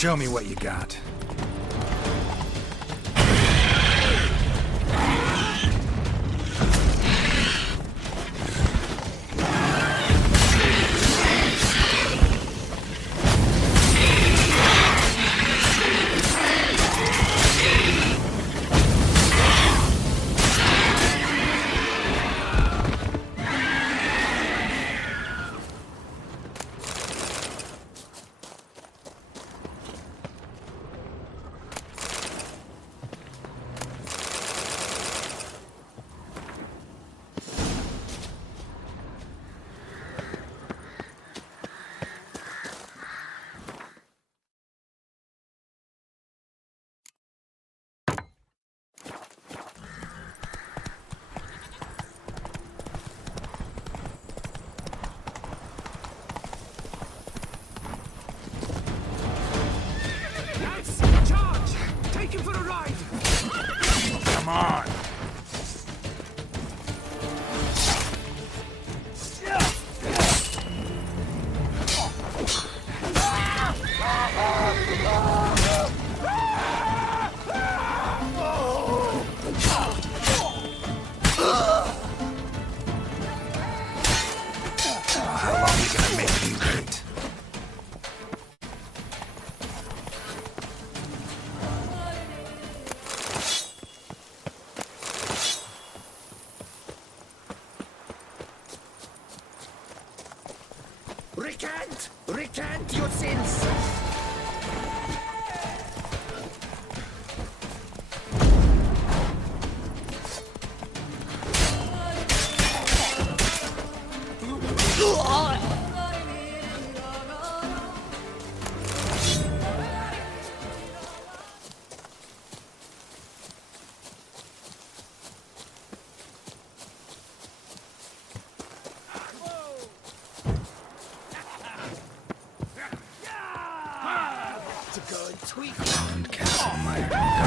Show me what you got. Come on! How long are you gonna make me wait? Recant your sins! Roland Castlemeyer got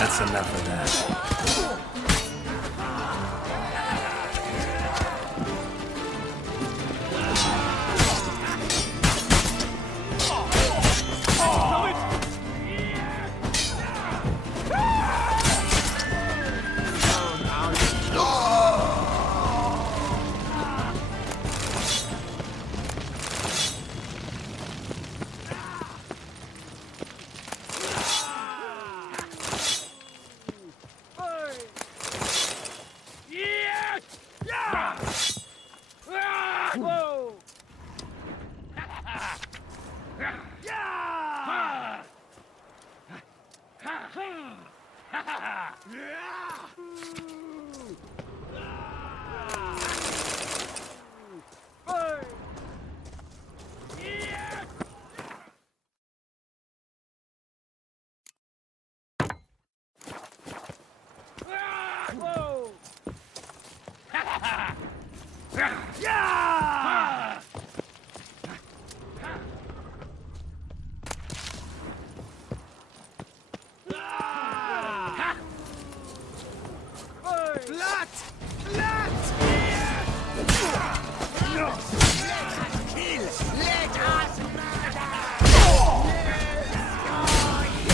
That's enough of that.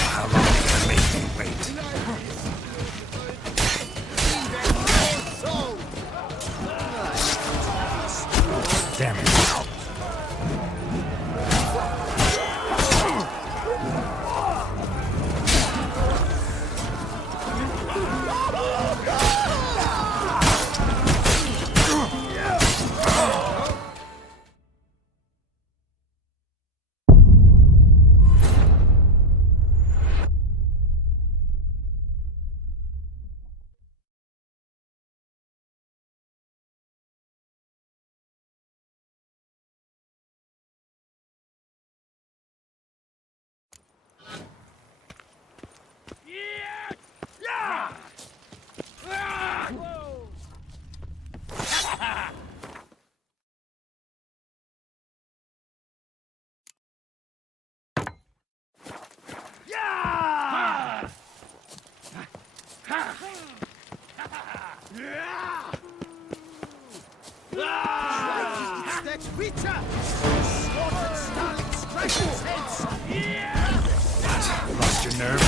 How long are you gonna make me wait? Damn it. It's that Witcher! Slaughtered Starling strike its heads! What? Lost your nerve?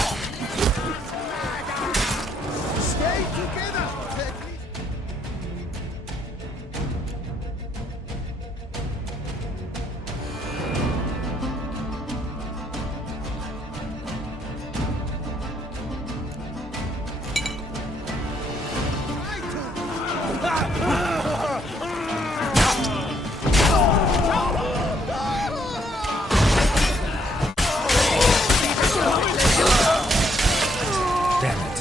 Stay together! Damn it.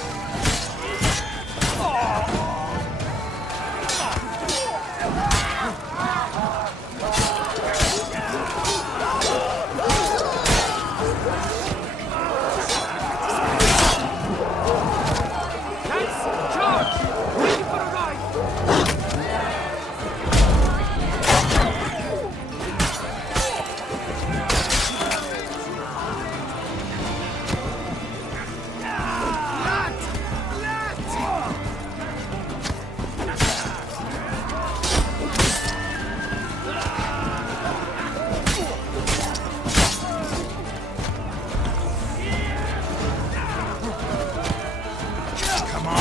Come on.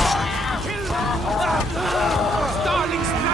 Starling strike!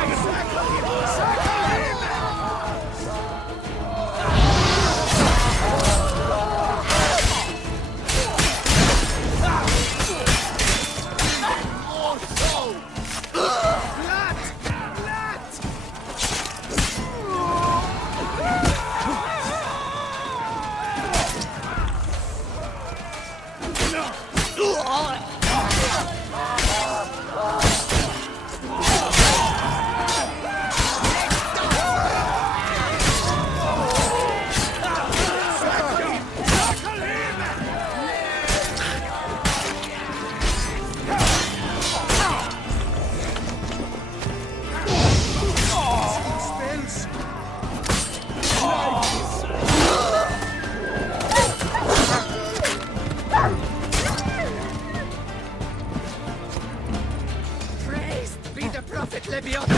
Praised be the prophet Lebioda!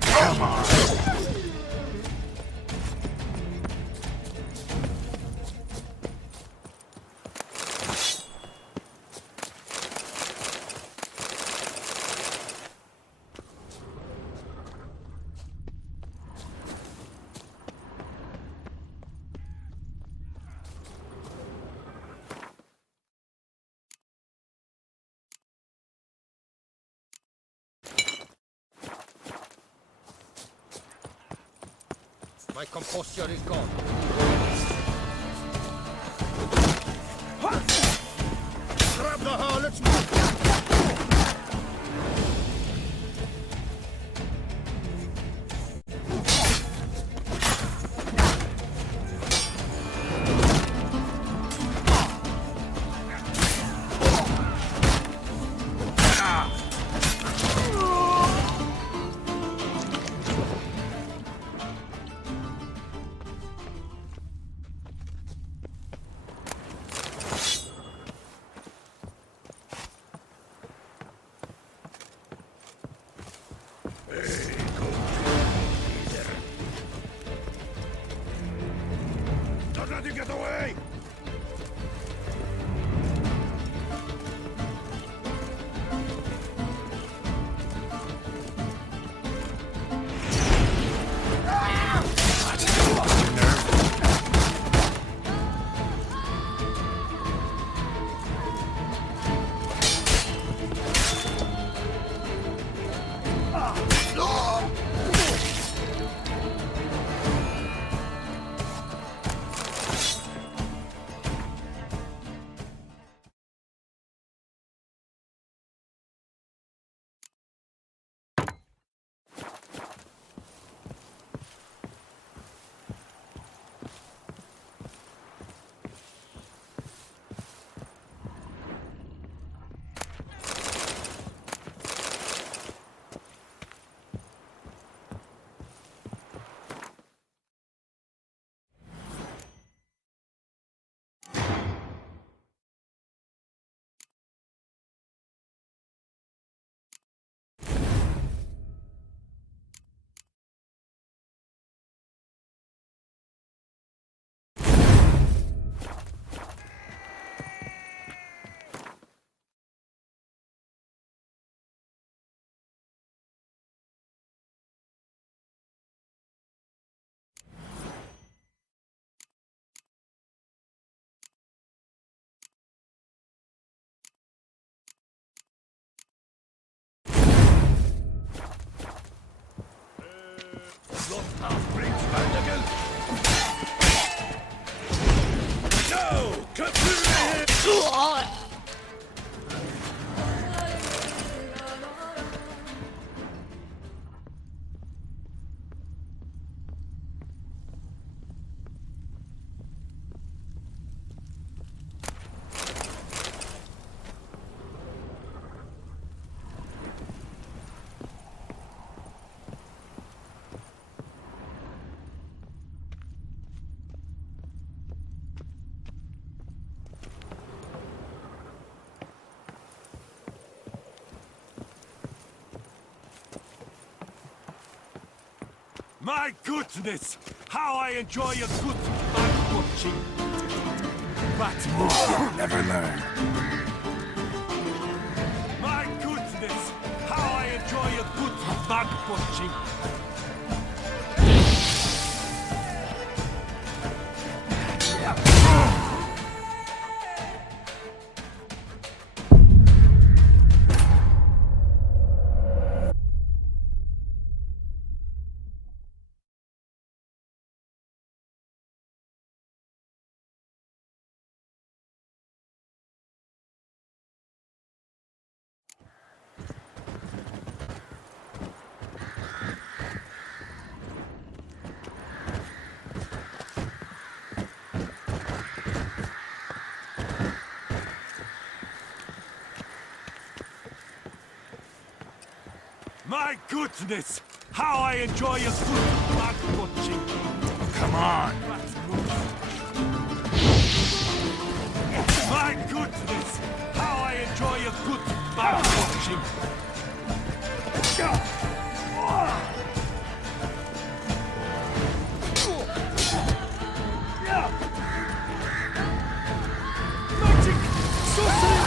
Come on. My composure is gone. Grab the harlots, move! Don't let him get away! Half brings Vanderbilt. No! Cut through the head! My goodness! How I enjoy a good back watching! But more! Never learn. My goodness! How I enjoy a good back watching! My goodness! How I enjoy a good back watching! Come on! My goodness! How I enjoy a good back watching! Magic! Sorcery!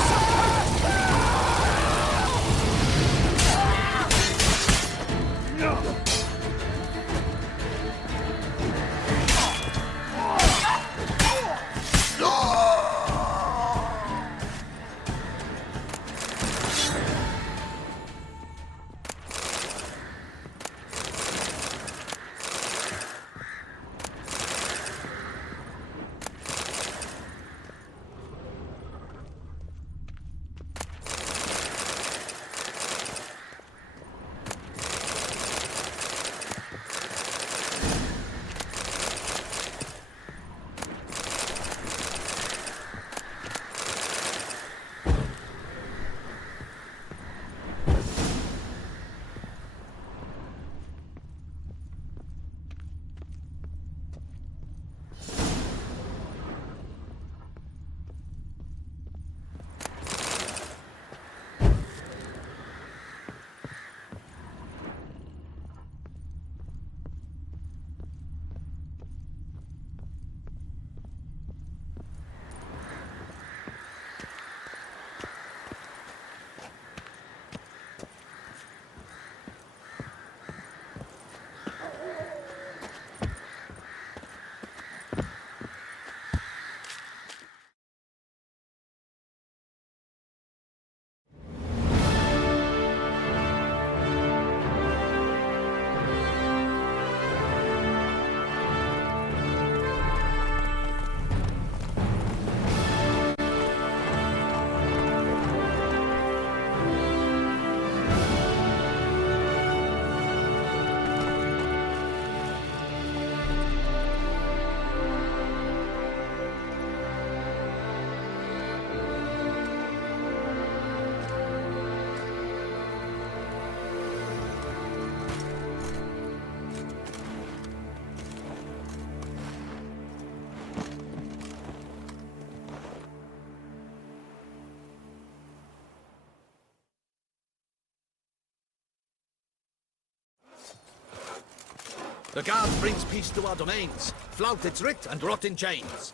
The guard brings peace to our domains. Flout its writ and rot in chains.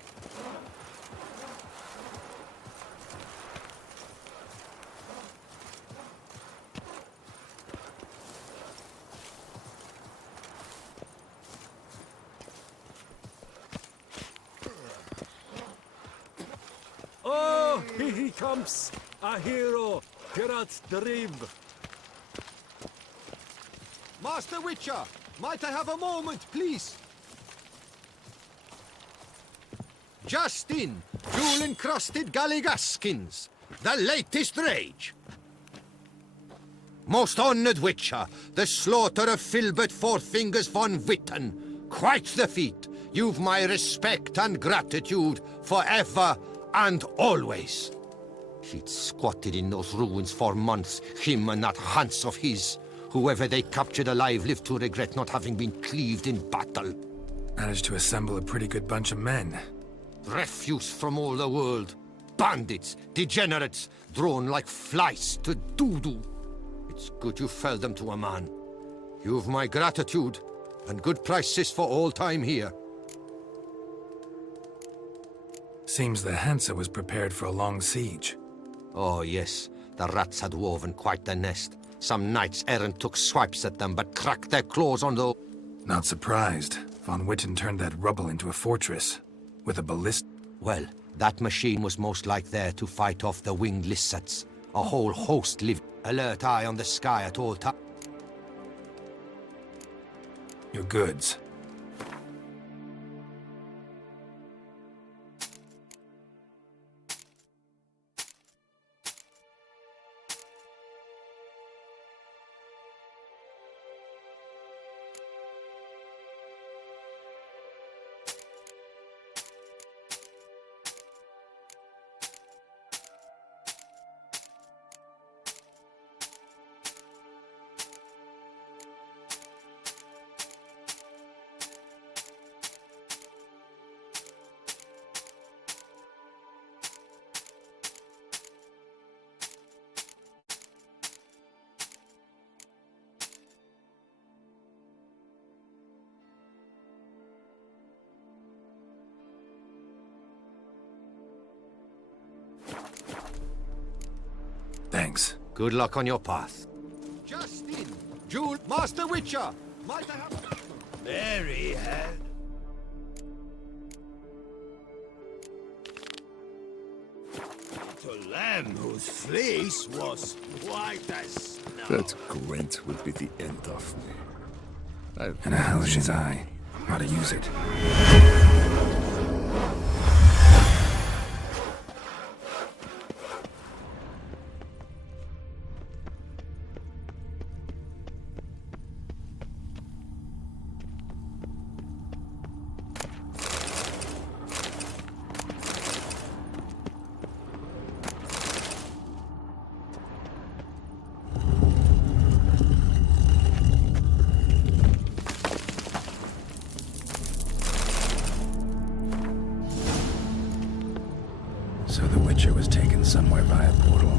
Oh, here he comes! A hero! Geralt's dream! Master Witcher, might I have a moment, please? Just in, jewel-encrusted galligaskins, the latest rage. Most honored Witcher, the slaughter of Filbert Fourfingers von Witten. Quite the feat. You've my respect and gratitude forever and always. He'd squatted in those ruins for months, him and that Hans of his. Whoever they captured alive lived to regret not having been cleaved in battle. Managed to assemble a pretty good bunch of men. Refuse from all the world. Bandits, degenerates, drawn like flies to doo-doo. It's good you fell them to a man. You've my gratitude, and good prices for all time here. Seems the Hansa was prepared for a long siege. Oh yes, the rats had woven quite the nest. Some knights errant took swipes at them, but cracked their claws on the... Not surprised. Von Witten turned that rubble into a fortress. With a ballista. Well, that machine was most like there to fight off the winged lizards. A whole host lived, alert eye on the sky at all times. Your goods. Thanks. Good luck on your path. Just in, Jewel, Master Witcher, might I have... Very head. A lamb whose fleece was white as snow. That Gwent will be the end of me. And a Helish's eye. How to use it. So the Witcher was taken somewhere via portal.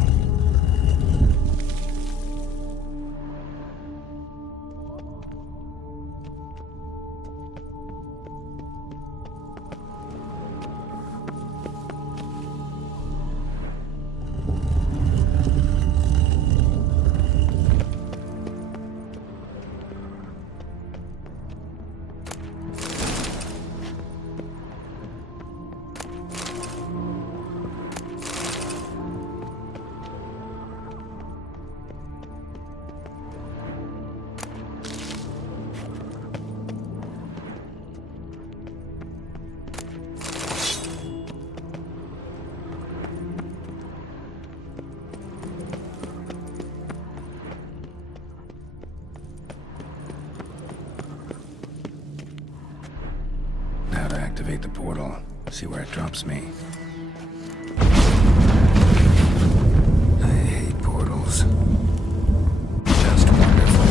Now to activate the portal, see where it drops me. I hate portals. Just wonderful.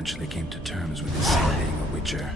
eventually came to terms with his sin being a Witcher.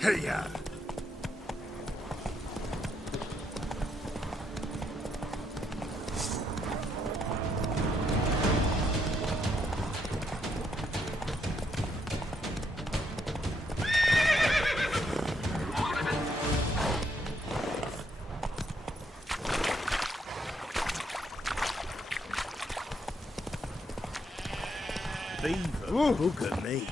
Hey-ya! Beaver, look at me.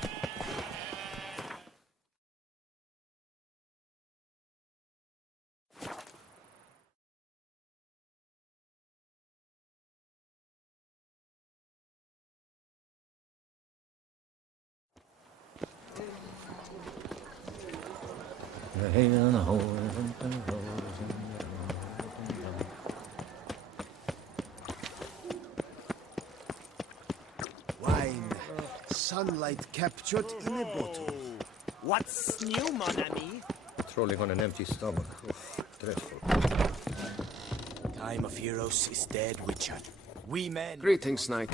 Wine. Sunlight captured in a bottle. What's new, mon ami? Trolling on an empty stomach. Dreadful. Time of heroes is dead, Witcher. We men... Greetings, Knight.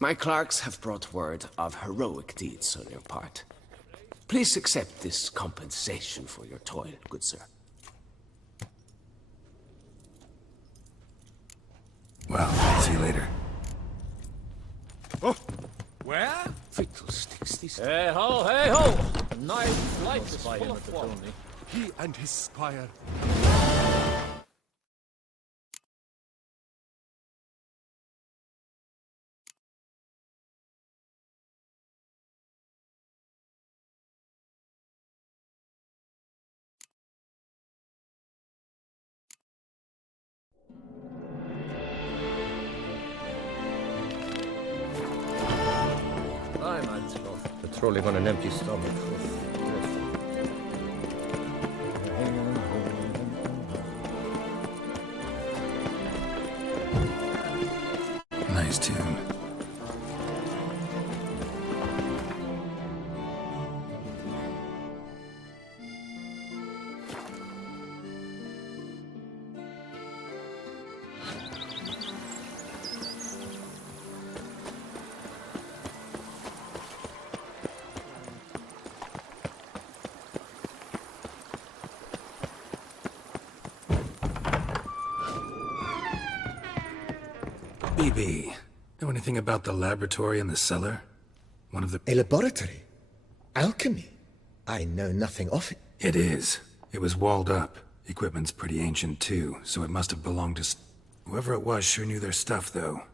My clerks have brought word of heroic deeds on your part. Please accept this compensation for your toil, good sir. Well, see you later. Where? Fiddlesticks, these... Hey ho, hey ho! A nice life is full of fun. He and his squire. I'm Antilope. Patrolling on an empty stomach. Nice tune. BB, know anything about the laboratory in the cellar? One of the... A laboratory? Alchemy? I know nothing of it. It is. It was walled up. Equipment's pretty ancient too, so it must have belonged to... Whoever it was sure knew their stuff, though.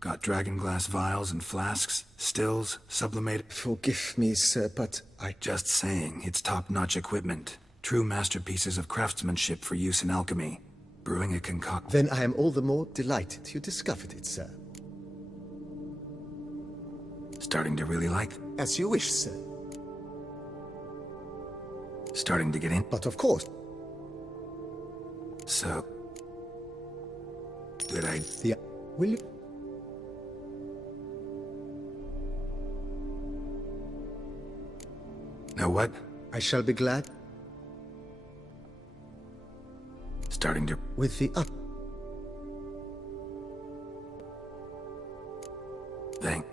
Got dragonglass vials and flasks, stills, sublimated... Forgive me, sir, but I... Just saying, it's top-notch equipment. True masterpieces of craftsmanship for use in alchemy. Brewing a concoction... Then I am all the more delighted you discovered it, sir. Starting to really like... As you wish, sir. Starting to get in... But of course... So... Good idea. Will you... Know what? I shall be glad. Starting to... With the up... Thank...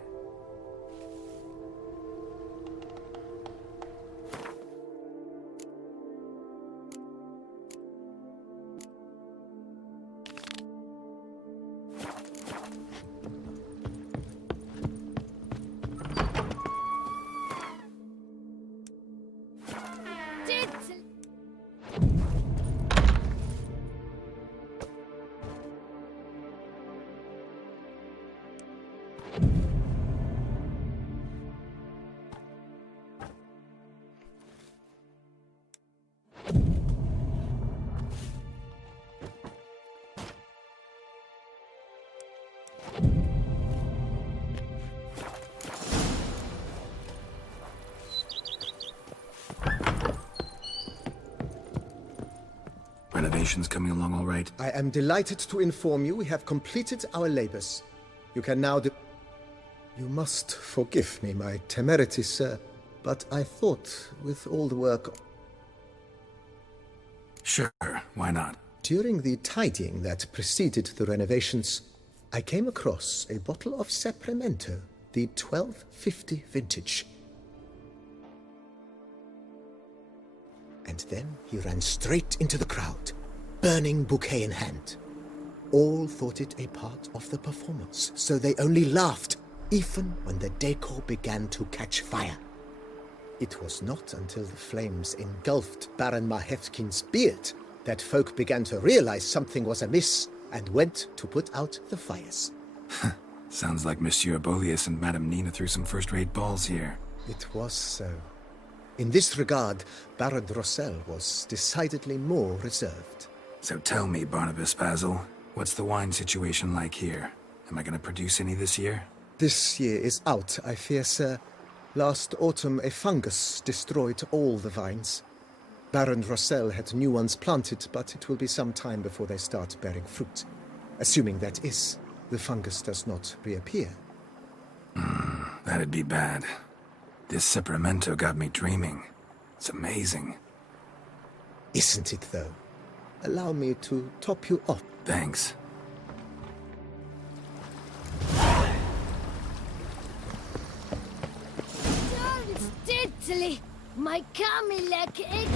Renovations coming along all right? I am delighted to inform you we have completed our labors. You can now You must forgive me my temerity, sir, but I thought with all the work... Sure, why not? During the tidying that preceded the renovations, I came across a bottle of Sapramento, the 1250 vintage. And then he ran straight into the crowd, burning bouquet in hand. All thought it a part of the performance, so they only laughed, even when the decor began to catch fire. It was not until the flames engulfed Baron Mahevkin's beard that folk began to realize something was amiss and went to put out the fires. Sounds like Monsieur Bolius and Madame Nina threw some first-rate balls here. It was so. In this regard, Baron Rossel was decidedly more reserved. So tell me, Barnabas Basil, what's the wine situation like here? Am I going to produce any this year? This year is out, I fear, sir. Last autumn, a fungus destroyed all the vines. Baron Rossel had new ones planted, but it will be some time before they start bearing fruit. Assuming that is, the fungus does not reappear. That'd be bad. This Sapramento got me dreaming. It's amazing. Isn't it, though? Allow me to top you off. Thanks. Don't diddly! My Camilek fierce!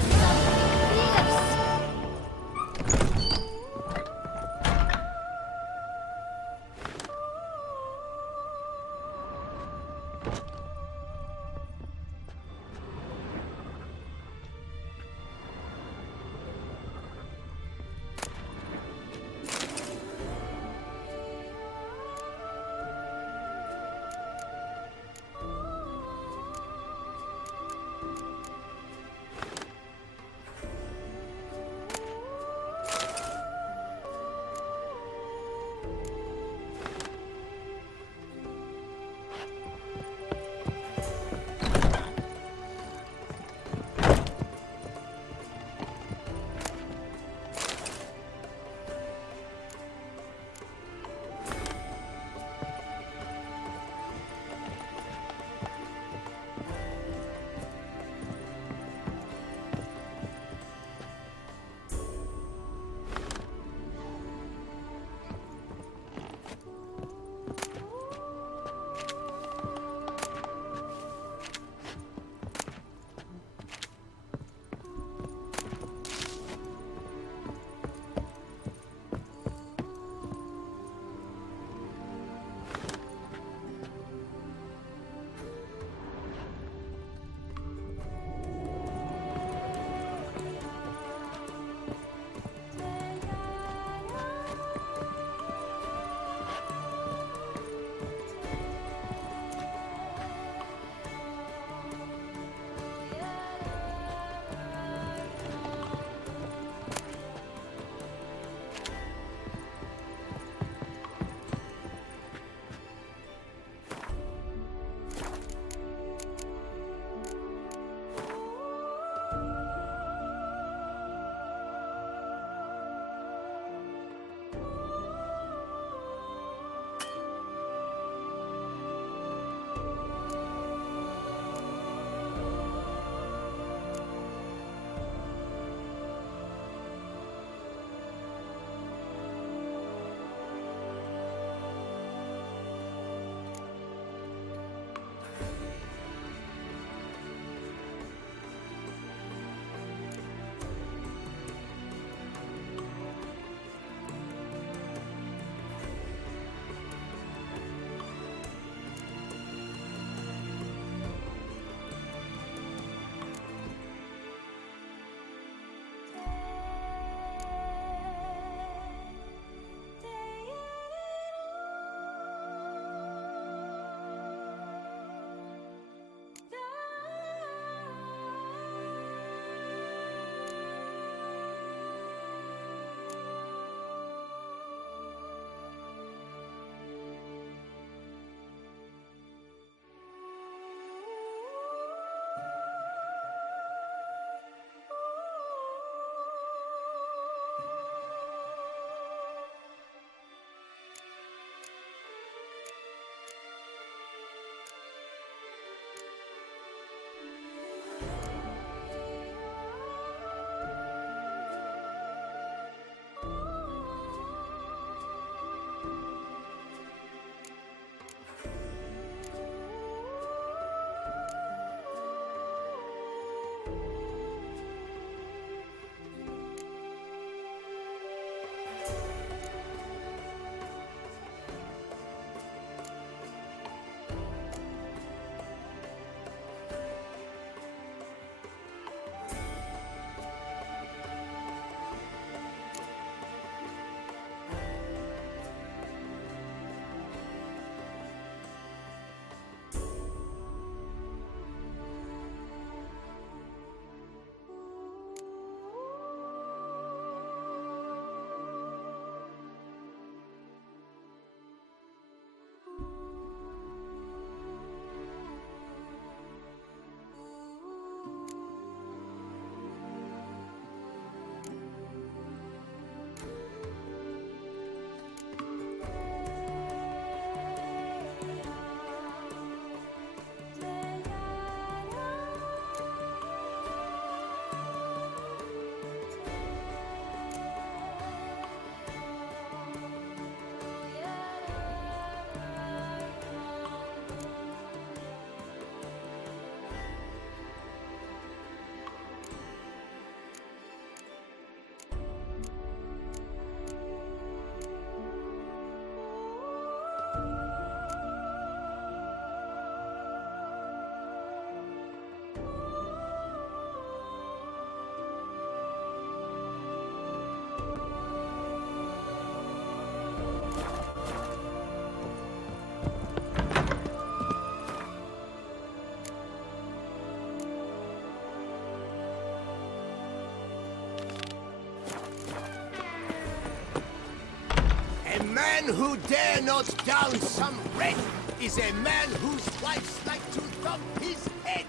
who dare not down some red is a man whose wives like to thump his head.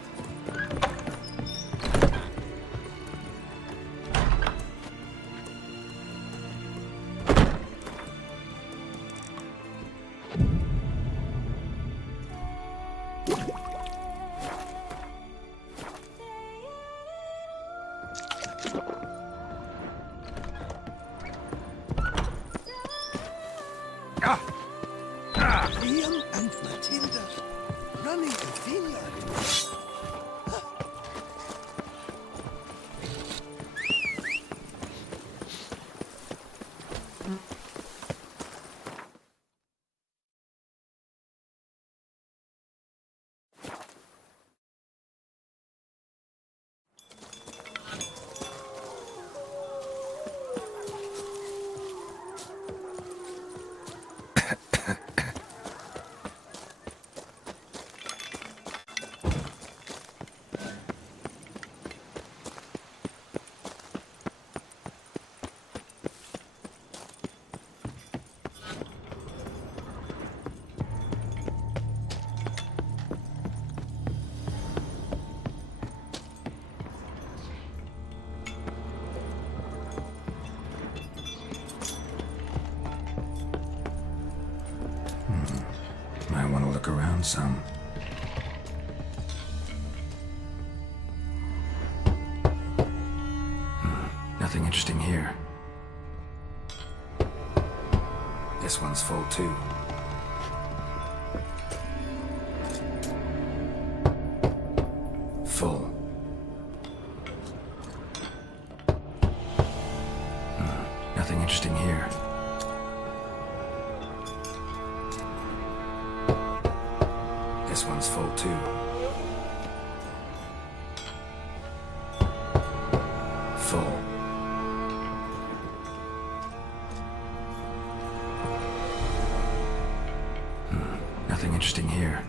Liam and Matilda running a vineyard. Might want to look around some. Nothing interesting here. This one's full too. Full. Nothing interesting here. This one's full too. Full. Nothing interesting here.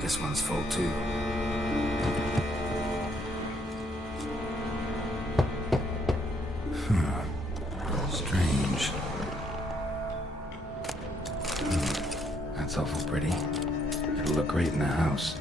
This one's full too. Strange. That's awful pretty. It'll look great in the house.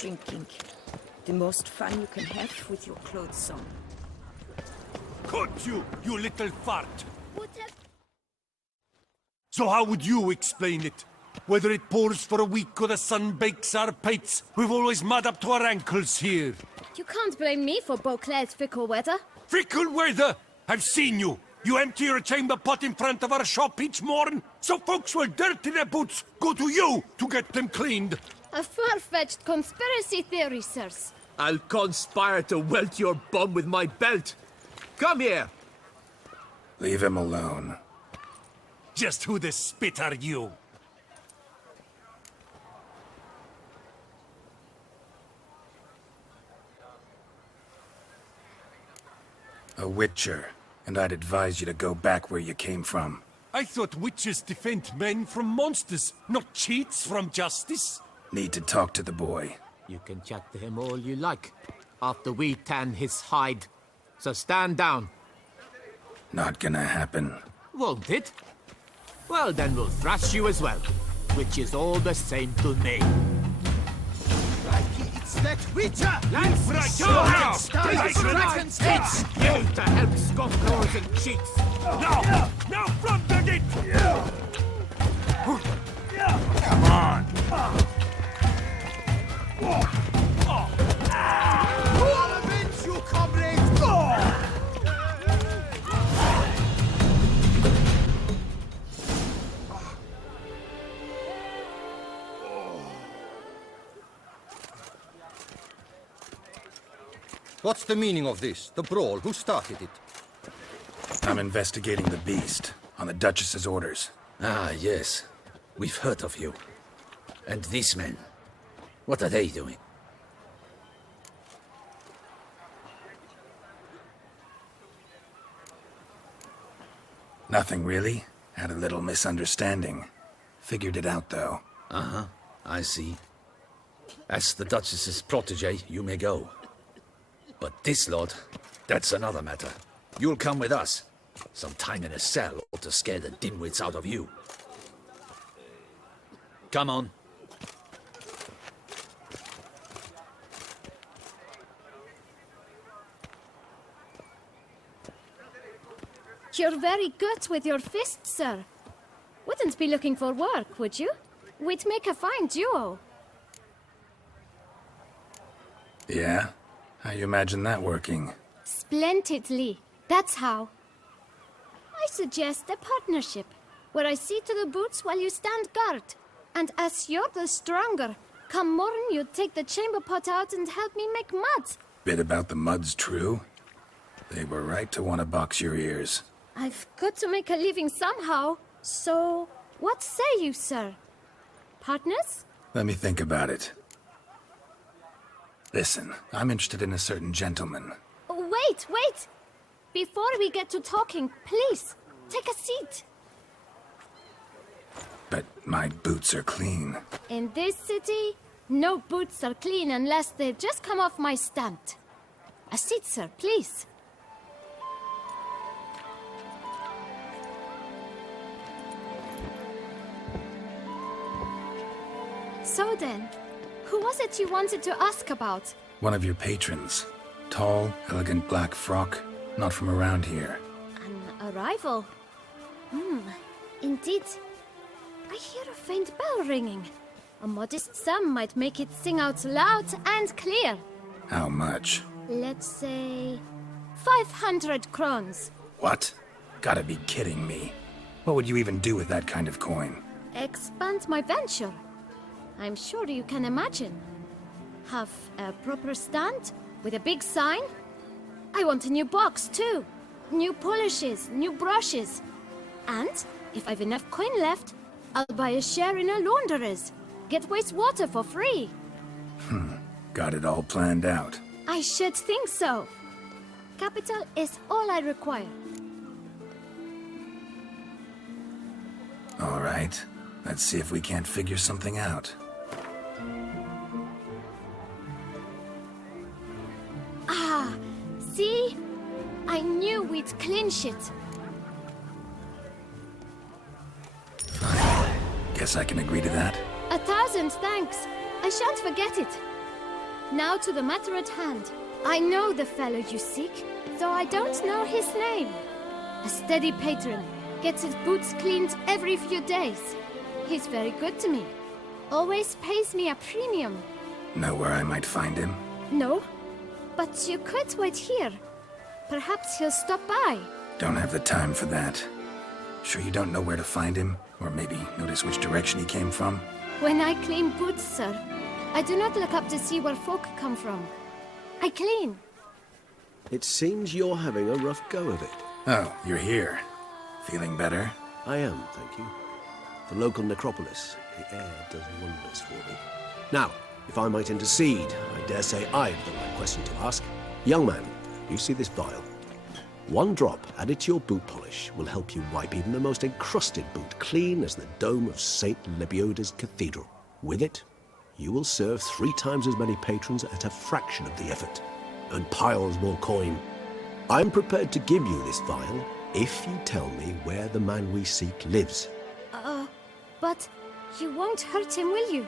Drinking. The most fun you can have with your clothes on. Could you little fart? What a... So how would you explain it? Whether it pours for a week or the sun bakes our pates, we've always mud up to our ankles here. You can't blame me for Beauclair's fickle weather. Fickle weather! I've seen you! You empty your chamber pot in front of our shop each morn, so folks will dirty their boots, go to you to get them cleaned. A far-fetched conspiracy theory, sirs. I'll conspire to welt your bum with my belt. Come here. Leave him alone. Just who the spit are you? A Witcher, and I'd advise you to go back where you came from. I thought witches defend men from monsters, not cheats from justice. Need to talk to the boy. You can chat to him all you like, after we tan his hide. So stand down. Not gonna happen. Won't it? Well, then we'll thrash you as well, which is all the same to me. It's that Witcher! Let's Dragon's heads! You to help scofflaws and cheats! Now front again! Come on! I'll avenge you, comrade! What's the meaning of this? The brawl? Who started it? I'm investigating the beast, on the Duchess's orders. Ah, yes. We've heard of you. And these men, what are they doing? Nothing really. Had a little misunderstanding. Figured it out, though. Uh-huh, I see. As the Duchess's protege, you may go. But this lot, that's another matter. You'll come with us. Some time in a cell to scare the dimwits out of you. Come on. You're very good with your fists, sir. Wouldn't be looking for work, would you? We'd make a fine duo. Yeah? How you imagine that working? Splendidly. That's how. I suggest a partnership, where I see to the boots while you stand guard. And as you're the stronger, come morn you take the chamber pot out and help me make mud. Bit about the mud's true? They were right to want to box your ears. I've got to make a living somehow, so what say you, sir? Partners? Let me think about it. Listen, I'm interested in a certain gentleman. Wait! Before we get to talking, please, take a seat. But my boots are clean. In this city, no boots are clean unless they just come off my stand. A seat, sir, please. So then, who was it you wanted to ask about? One of your patrons. Tall, elegant black frock. Not from around here. An arrival? Indeed. I hear a faint bell ringing. A modest sum might make it sing out loud and clear. How much? Let's say 500 crowns. What? Gotta be kidding me. What would you even do with that kind of coin? Expand my venture. I'm sure you can imagine. Have a proper stand with a big sign. I want a new box too. New polishes, new brushes. And if I've enough coin left, I'll buy a share in a launderer's. Get wastewater for free. Got it all planned out. I should think so. Capital is all I require. All right. Let's see if we can't figure something out. Ah, see? I knew we'd clinch it. Fine. Guess I can agree to that. 1,000 thanks. I shan't forget it. Now to the matter at hand. I know the fellow you seek, though I don't know his name. A steady patron, gets his boots cleaned every few days. He's very good to me. Always pays me a premium. Know where I might find him? No, but you could wait here. Perhaps he'll stop by. Don't have the time for that. Sure you don't know where to find him? Or maybe notice which direction he came from? When I clean boots, sir, I do not look up to see where folk come from. I clean. It seems you're having a rough go of it. Oh, you're here. Feeling better? I am, thank you. The local necropolis, the air does wonders for me. Now, if I might intercede, I dare say I've the right question to ask. Young man, you see this vial? 1 drop added to your boot polish will help you wipe even the most encrusted boot clean as the dome of St. Lebioda's Cathedral. With it, you will serve 3 times as many patrons at a fraction of the effort, and piles more coin. I'm prepared to give you this vial if you tell me where the man we seek lives. But you won't hurt him, will you?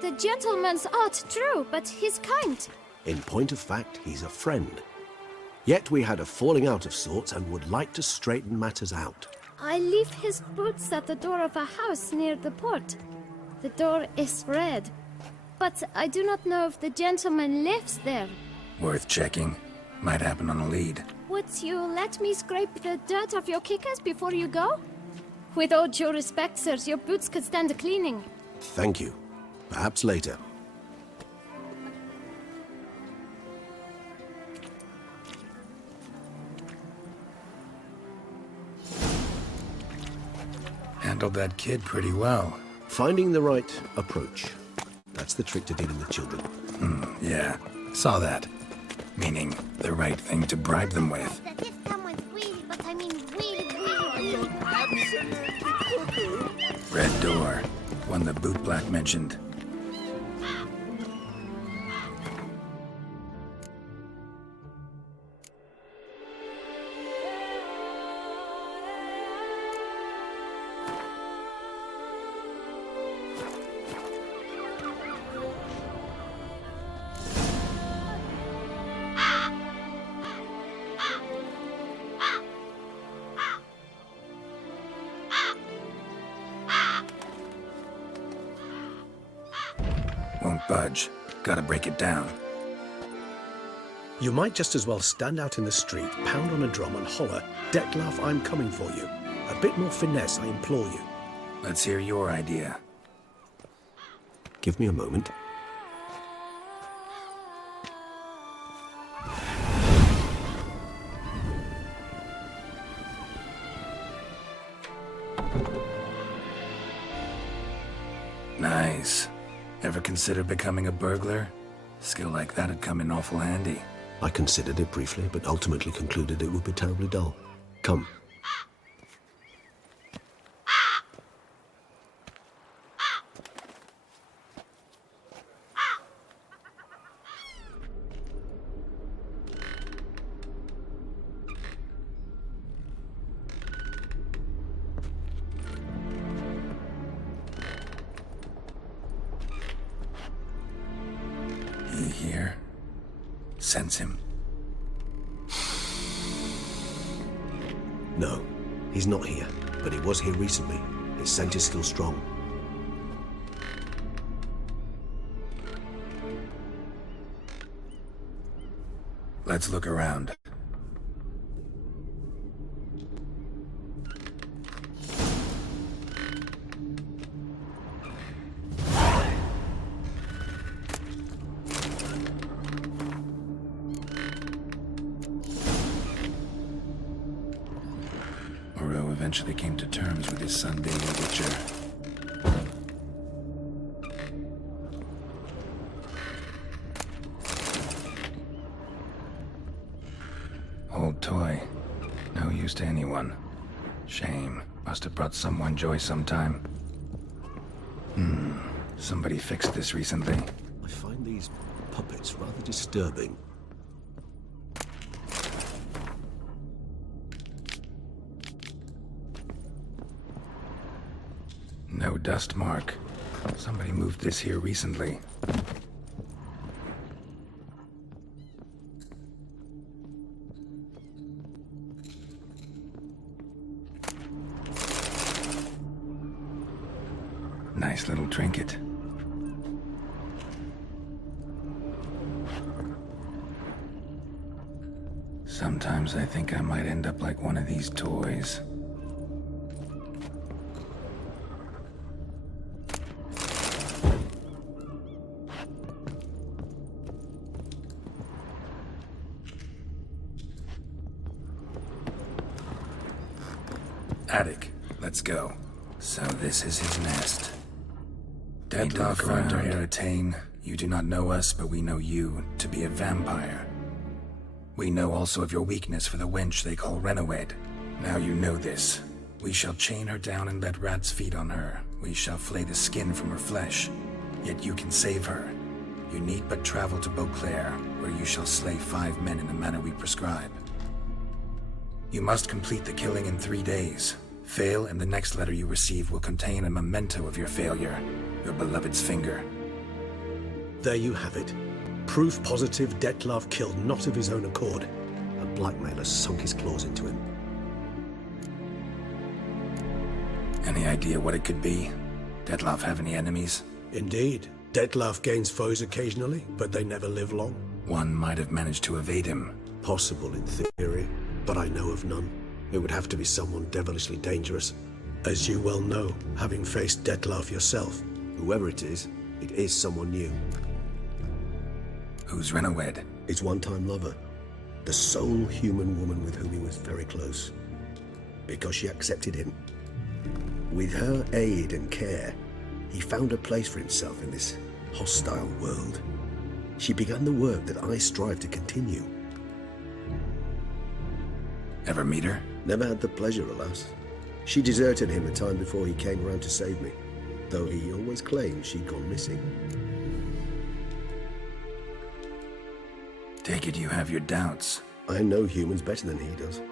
The gentleman's art, true, but he's kind. In point of fact, he's a friend. Yet we had a falling out of sorts and would like to straighten matters out. I leave his boots at the door of a house near the port. The door is red, but I do not know if the gentleman lives there. Worth checking. Might happen on a lead. Would you let me scrape the dirt off your kickers before you go? With all due respect, sirs, your boots could stand a cleaning. Thank you. Perhaps later. Handled that kid pretty well. Finding the right approach. That's the trick to dealing with children. Yeah, saw that. Meaning, the right thing to bribe them with. That is someone's really, but I mean really. Red door. One the boot black mentioned. Won't budge. Gotta break it down. You might just as well stand out in the street, pound on a drum and holler, "Detlef, I'm coming for you." A bit more finesse, I implore you. Let's hear your idea. Give me a moment. Nice. Ever consider becoming a burglar? Skill like that'd come in awful handy. I considered it briefly, but ultimately concluded it would be terribly dull. Come. He here? Sense him. No, he's not here, but he was here recently. His scent is still strong. Let's look around. Oro eventually came to terms with his son being a Witcher. Old toy. No use to anyone. Shame. Must have brought someone joy sometime. Somebody fixed this recently. I find these puppets rather disturbing. No dust mark. Somebody moved this here recently. Nice little trinket. Sometimes I think I might end up like one of these toys. Attic, let's go. So this is his nest. Any dark around here attain. You do not know us, but we know you to be a vampire. We know also of your weakness for the wench they call Renowed. Now you know this. We shall chain her down and let rats feed on her. We shall flay the skin from her flesh. Yet you can save her. You need but travel to Beauclair, where you shall slay 5 men in the manner we prescribe. You must complete the killing in 3 days. Fail, and the next letter you receive will contain a memento of your failure, your beloved's finger. There you have it. Proof positive Dettlaff killed not of his own accord. A blackmailer sunk his claws into him. Any idea what it could be? Dettlaff have any enemies? Indeed. Dettlaff gains foes occasionally, but they never live long. One might have managed to evade him. Possible in theory, but I know of none. It would have to be someone devilishly dangerous. As you well know, having faced Dettlaff yourself, whoever it is someone new. Who's Renowed? His one-time lover. The sole human woman with whom he was very close. Because she accepted him. With her aid and care, he found a place for himself in this hostile world. She began the work that I strive to continue. Ever meet her? Never had the pleasure, alas. She deserted him a time before he came around to save me, though he always claimed she'd gone missing. Take it you have your doubts. I know humans better than he does.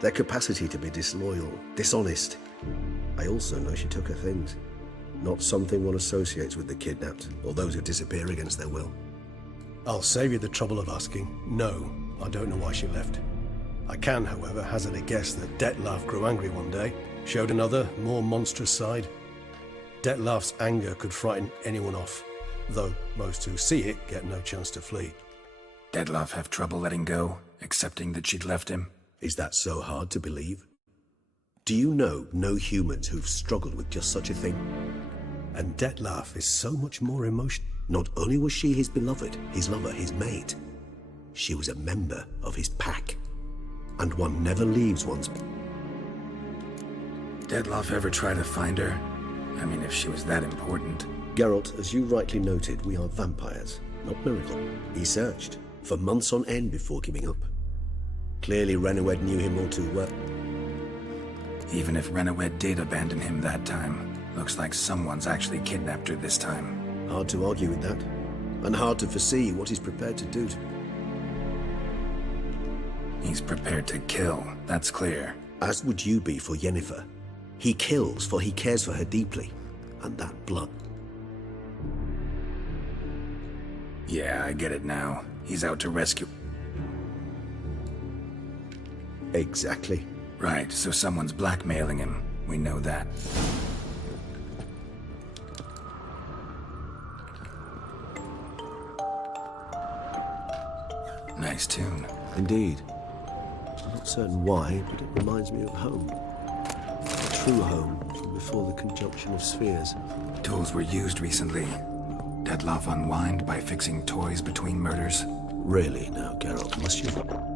Their capacity to be disloyal, dishonest. I also know she took her things. Not something one associates with the kidnapped, or those who disappear against their will. I'll save you the trouble of asking. No, I don't know why she left. I can, however, hazard a guess that Dettlaff grew angry one day, showed another, more monstrous side. Dettlaff's anger could frighten anyone off, though most who see it get no chance to flee. Dettlaff have trouble letting go, accepting that she'd left him? Is that so hard to believe? Do you know no humans who've struggled with just such a thing? And Dettlaff is so much more emotional. Not only was she his beloved, his lover, his mate, she was a member of his pack. And one never leaves one's... Dettlaff ever try to find her? I mean, if she was that important. Geralt, as you rightly noted, we are vampires, not miracle. He searched for months on end before giving up. Clearly Renowed knew him all too well. Even if Renowed did abandon him that time, looks like someone's actually kidnapped her this time. Hard to argue with that, and hard to foresee what he's prepared to do. He's prepared to kill, that's clear. As would you be for Yennefer. He kills for he cares for her deeply, and that blood. Yeah, I get it now. He's out to rescue... Exactly. Right, so someone's blackmailing him. We know that. Nice tune. Indeed. I'm not certain why, but it reminds me of home. A true home from before the conjunction of spheres. Tools were used recently. Dettlaff unwind by fixing toys between murders. Really now, Geralt, must you...